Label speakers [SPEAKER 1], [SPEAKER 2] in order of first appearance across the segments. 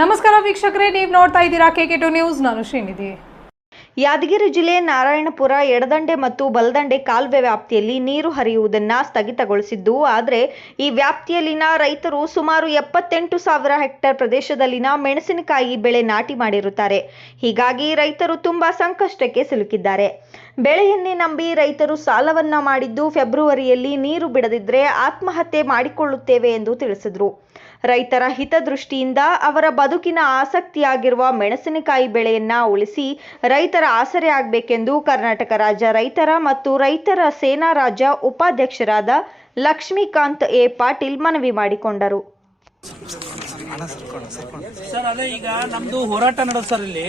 [SPEAKER 1] ನಮಸ್ಕಾರ ವೀಕ್ಷಕರೇ, ನೀವು ನೋಡ್ತಾ ಇದ್ದೀರಾ ಕೆ ಟು ನ್ಯೂಸ್ ನಾನು ಶ್ರೀನಿಧಿ.
[SPEAKER 2] ಯಾದಗಿರಿ ಜಿಲ್ಲೆ ನಾರಾಯಣಪುರ ಎಡದಂಡೆ ಮತ್ತು ಬಲದಂಡೆ ಕಾಲುವೆ ವ್ಯಾಪ್ತಿಯಲ್ಲಿ ನೀರು ಹರಿಯುವುದನ್ನು ಸ್ಥಗಿತಗೊಳಿಸಿದ್ದು, ಆದರೆ ಈ ವ್ಯಾಪ್ತಿಯಲ್ಲಿನ ರೈತರು ಸುಮಾರು ಎಪ್ಪತ್ತೆಂಟು ಸಾವಿರ ಹೆಕ್ಟೇರ್ ಪ್ರದೇಶದಲ್ಲಿನ ಮೆಣಸಿನಕಾಯಿ ಬೆಳೆ ನಾಟಿ ಮಾಡಿರುತ್ತಾರೆ. ಹೀಗಾಗಿ ರೈತರು ತುಂಬಾ ಸಂಕಷ್ಟಕ್ಕೆ ಸಿಲುಕಿದ್ದಾರೆ. ಬೆಳೆಯನ್ನೇ ನಂಬಿ ರೈತರು ಸಾಲವನ್ನ ಮಾಡಿದ್ದು ಫೆಬ್ರವರಿಯಲ್ಲಿ ನೀರು ಬಿಡದಿದ್ರೆ ಆತ್ಮಹತ್ಯೆ ಮಾಡಿಕೊಳ್ಳುತ್ತೇವೆ ಎಂದು ತಿಳಿಸಿದರು. ರೈತರ ಹಿತದೃಷ್ಟಿಯಿಂದ ಅವರ ಬದುಕಿನ ಆಸಕ್ತಿಯಾಗಿರುವ ಮೆಣಸಿನಕಾಯಿ ಬೆಳೆಯನ್ನ ಉಳಿಸಿ ರೈತರ ಆಸರೆ ಆಗಬೇಕೆಂದು ಕರ್ನಾಟಕ ರಾಜ್ಯ ರೈತರ ಮತ್ತು ರೈತರ ಸೇನಾ ರಾಜ್ಯ ಉಪಾಧ್ಯಕ್ಷರಾದ ಲಕ್ಷ್ಮೀಕಾಂತ್ ಎ ಪಾಟೀಲ್ ಮನವಿ ಮಾಡಿಕೊಂಡರು.
[SPEAKER 3] ಸರ್, ಅದೇ ಈಗ ನಮ್ದು ಹೋರಾಟ ನಡೆದು ಸರ್ ಇಲ್ಲಿ.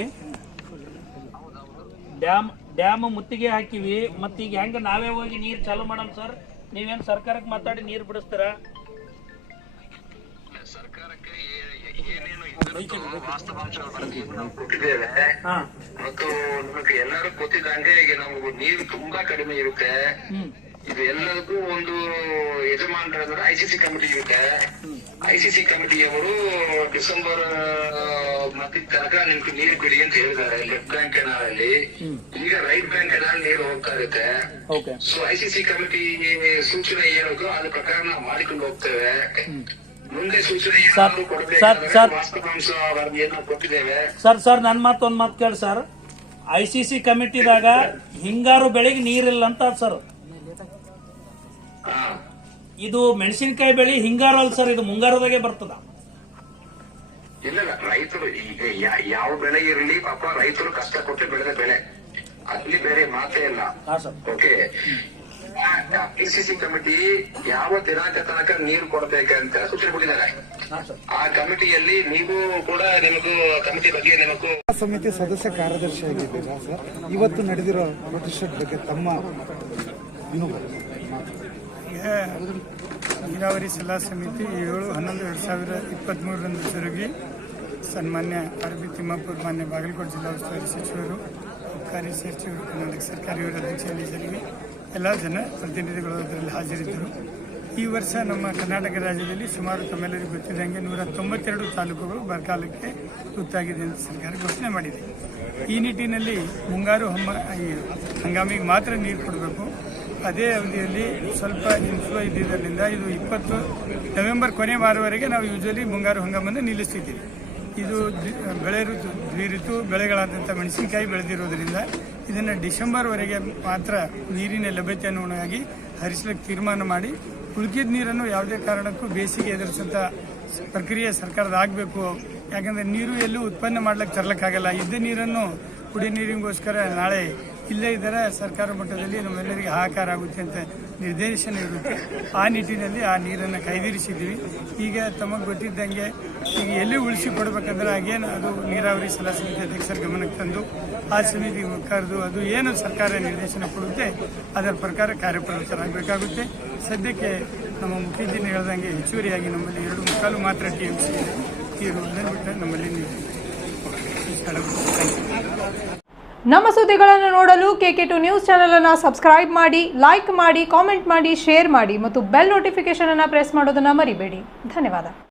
[SPEAKER 3] ಡ್ಯಾಮ್ ಡ್ಯಾಮ್ ಮುತ್ತಿಗೆ ಹಾಕಿವಿ ಮತ್ತೆ ಈಗ ಹೆಂಗ ನಾವೇ ಹೋಗಿ ನೀರ್ ಚಾಲು ಮಾಡಮ್ ಸರ್? ನೀವೇನ್ ಸರ್ಕಾರಕ್ಕೆ ಮಾತಾಡಿ ನೀರ್ ಬಿಡಿಸ್ತೀರಾ?
[SPEAKER 4] ಸರ್ಕಾರಕ್ಕೆ ಏನೇನು ವಾಸ್ತವಾಂಶಗಳು ನಾವು ಕೊಟ್ಟಿದ್ದೇವೆ. ಮತ್ತು ನಮಗೆ ಎಲ್ಲರೂ ಗೊತ್ತಿದ್ದಂಗೆ ಈಗ ನಾವು ನೀರು ತುಂಬಾ ಕಡಿಮೆ ಇರುತ್ತೆ. ಇದು ಎಲ್ಲದಕ್ಕೂ ಒಂದು ಯಜಮಾನರಾದ್ರೆ ಐಸಿಸಿ ಕಮಿಟಿ ಇರುತ್ತೆ. ಐಸಿಸಿ ಕಮಿಟಿಯವರು ಡಿಸೆಂಬರ್ ತನಕ ನಿಮ್ಗೆ ನೀರು ಬಿಡಿ ಅಂತ ಹೇಳಿದ್ದಾರೆ ಲೆಫ್ಟ್ ಬ್ಯಾಂಕ್ ಕೆನಾಲ್ ಅಲ್ಲಿ ಈಗ ರೈಟ್ ಬ್ಯಾಂಕ್ ಕೆನಾಲ್ ನೀರು ಹೋಗ್ತಾ ಇರುತ್ತೆ. ಸೊ ಐಸಿಸಿ ಕಮಿಟಿ ಸೂಚನೆ ಏನಿದೋ ಅದ್ರ ಪ್ರಕಾರ ನಾವು ಮಾಡಿಕೊಂಡು ಹೋಗ್ತೇವೆ.
[SPEAKER 3] Sir, sir.
[SPEAKER 4] ಕೊಟ್ಟಿದ್ದೇವೆ.
[SPEAKER 3] ಸರ್ ಸರ್ ನನ್ ಮಾತೊಂದ್ ಮಾತು ಕೇಳಿ ಸರ್. ಐ ಸಿ ಸಿ ಕಮಿಟಿದಾಗ ಹಿಂಗಾರು ಬೆಳೆಗೆ ನೀರಿಲ್ಲ ಅಂತ ಸರ್. ಇದು ಮೆಣಸಿನಕಾಯಿ ಬೆಳೆ ಹಿಂಗಾರು ಅಲ್ಲ ಸರ್. ಇದು ಮುಂಗಾರದಾಗೆ ಬರ್ತದ.
[SPEAKER 4] ಇಲ್ಲ ಇಲ್ಲ, ರೈತರು ಈಗ ಯಾವ ಬೆಳೆ ಇರಲಿ ಪಾಪ ರೈತರು ಕಷ್ಟ ಕೊಟ್ಟು ಬೆಳೆದ ಬೆಳೆ. ಅಲ್ಲಿ ಬೇರೆ ಮಾತೇ ಇಲ್ಲ.
[SPEAKER 3] ಹಾ ಸರ್
[SPEAKER 4] ಸಿ ಸಿ ಕಮಿಟಿ ಯಾವ ದಿನಾಂಕ ತನಕ ನೀರು ಕೊಡಬೇಕಂತ ಸೂಚನೆ ಕೊಟ್ಟಿದ್ದಾರೆ.
[SPEAKER 3] ಹಾ ಸರ್.
[SPEAKER 4] ಆ ಕಮಿಟಿಯಲ್ಲಿ ನೀವು ಕೂಡ ನಿಮಗೂ ಕಮಿಟಿ ಬಗ್ಗೆ ನಿಮಗೂ
[SPEAKER 5] ಸಮಿತಿ ಸದಸ್ಯ ಕಾರ್ಯದರ್ಶಿಯಾಗಿದ್ದೀರಾ ಸರ್? ಇವತ್ತು ನಡೆದಿರೋ ಪ್ರತಿಷ್ಠೆ ಬಗ್ಗೆ ತಮ್ಮ
[SPEAKER 6] ನೀರಾವರಿ ಸಲಹಾ ಸಮಿತಿ ಏಳು ಹನ್ನೊಂದು ಎರಡು ಸಾವಿರ ಇಪ್ಪತ್ತ್ಮೂರರಂದು ಜರುಗಿ ಸನ್ಮಾನ್ಯ ಆರ್ ಬಿ ತಿಮ್ಮಾಪುರ್ ಮಾನ್ಯ ಬಾಗಲಕೋಟೆ ಜಿಲ್ಲಾ ಉಸ್ತುವಾರಿ ಸಚಿವರು ಕಾರ್ಯ ಸಚಿವರು ಕರ್ನಾಟಕ ಸರ್ಕಾರಿ ಅಧ್ಯಕ್ಷರಲ್ಲಿ ಜರುಗಿ ಎಲ್ಲ ಜನ ಪ್ರತಿನಿಧಿಗಳು ಅದರಲ್ಲಿ ಹಾಜರಿದ್ದರು. ಈ ವರ್ಷ ನಮ್ಮ ಕರ್ನಾಟಕ ರಾಜ್ಯದಲ್ಲಿ ಸುಮಾರು ತಮ್ಮೆಲ್ಲರಿಗೂ ಗೊತ್ತಿದ್ದಂಗೆ ನೂರ ತೊಂಬತ್ತೆರಡು ತಾಲೂಕುಗಳು ಬರಗಾಲಕ್ಕೆ ತುತ್ತಾಗಿದೆ ಅಂತ ಸರ್ಕಾರ ಘೋಷಣೆ ಮಾಡಿದೆ. ಈ ನಿಟ್ಟಿನಲ್ಲಿ ಮುಂಗಾರು ಹಮ್ಮ ಹಂಗಾಮಿಗೆ ಮಾತ್ರ ನೀರು ಕೊಡಬೇಕು. ಅದೇ ಅವಧಿಯಲ್ಲಿ ಸ್ವಲ್ಪ ಇನ್ಫ್ಲೋ ಇದ್ದಿದ್ದರಿಂದ ಇದು ಇಪ್ಪತ್ತು ನವೆಂಬರ್ ಕೊನೆ ವಾರವರೆಗೆ ನಾವು ಯೂಶಲಿ ಮುಂಗಾರು ಹಂಗಾಮನ್ನು ನಿಲ್ಲಿಸ್ತಿದ್ದೀವಿ. ಇದು ಬೆಳೆ ಋತು ದ್ವಿಋತು ಬೆಳೆಗಳಾದಂಥ ಮೆಣಸಿನಕಾಯಿ ಬೆಳೆದಿರೋದ್ರಿಂದ ಇದನ್ನು ಡಿಸೆಂಬರ್ವರೆಗೆ ಮಾತ್ರ ನೀರಿನ ಲಭ್ಯತೆ ಅನುಗುಣವಾಗಿ ಹರಿಸಲಿಕ್ಕೆ ತೀರ್ಮಾನ ಮಾಡಿ ಉಳಿಕಿದ ನೀರನ್ನು ಯಾವುದೇ ಕಾರಣಕ್ಕೂ ಬೇಸಿಗೆ ಎದುರಿಸಂಥ ಪ್ರಕ್ರಿಯೆ ಸರ್ಕಾರದ ಆಗಬೇಕು. ಯಾಕಂದರೆ ನೀರು ಎಲ್ಲೂ ಉತ್ಪನ್ನ ಮಾಡ್ಲಿಕ್ಕೆ ತರಲಿಕ್ಕಾಗಲ್ಲ. ಇದ್ದ ನೀರನ್ನು ಕುಡಿ ನೀರಿಗೋಸ್ಕರ ನಾಳೆ ಇಲ್ಲೇ ಇದ್ದರೆ ಸರ್ಕಾರ ಮಟ್ಟದಲ್ಲಿ ನಮ್ಮೆಲ್ಲರಿಗೆ ಹಾಹಾಕಾರ ಆಗುತ್ತೆ ಅಂತ ನಿರ್ದೇಶನ ಇರುತ್ತೆ. ಆ ನಿಟ್ಟಿನಲ್ಲಿ ಆ ನೀರನ್ನು ಕಾಯ್ದಿರಿಸಿದ್ದೀವಿ ಈಗ ತಮಗೆ ಗೊತ್ತಿದ್ದಂಗೆ ಈಗ ಎಲ್ಲಿ ಉಳಿಸಿ ಕೊಡಬೇಕಂದ್ರೆ ಆಗೇನು ಅದು ನೀರಾವರಿ ಸಲಹಾ ಸಮಿತಿ ಅಧ್ಯಕ್ಷರ ಗಮನಕ್ಕೆ ತಂದು ಆ ಸಮಿತಿ ಕರೆದು ಅದು ಏನು ಸರ್ಕಾರ ನಿರ್ದೇಶನ ಕೊಡುತ್ತೆ, ಅದರ ಪ್ರಕಾರ ಕಾರ್ಯಪ್ರವೃತ್ತರಾಗಬೇಕಾಗುತ್ತೆ. ಸದ್ಯಕ್ಕೆ ನಮ್ಮ ಮುಖ್ಯಜಿನ ಹೇಳ್ದಂಗೆ ಹೆಚ್ಚುವರಿಯಾಗಿ ನಮ್ಮಲ್ಲಿ ಎರಡು ಮುಕ್ಕಾಲು ಮಾತ್ರ ಟಿ ಎಂ ಸಿ ಇರುವುದನ್ನು ಬಿಟ್ಟರೆ ನಮ್ಮಲ್ಲಿ ನೀರು
[SPEAKER 1] ನಮ್ಮ ಸುದ್ದಿಗಳನ್ನು ನೋಡಲು ಕೆ ಟು ನ್ಯೂಸ್ ಚಾನೆಲ್ ಅನ್ನು ಸಬ್ಸ್ಕ್ರೈಬ್ ಮಾಡಿ ಲೈಕ್ ಮಾಡಿ ಕಾಮೆಂಟ್ ಮಾಡಿ ಶೇರ್ ಮಾಡಿ ಮತ್ತು ಬೆಲ್ ನೋಟಿಫಿಕೇಶನ್ ಅನ್ನು ಪ್ರೆಸ್ ಮಾಡೋದನ್ನು ಮರಿಬೇಡಿ. ಧನ್ಯವಾದ.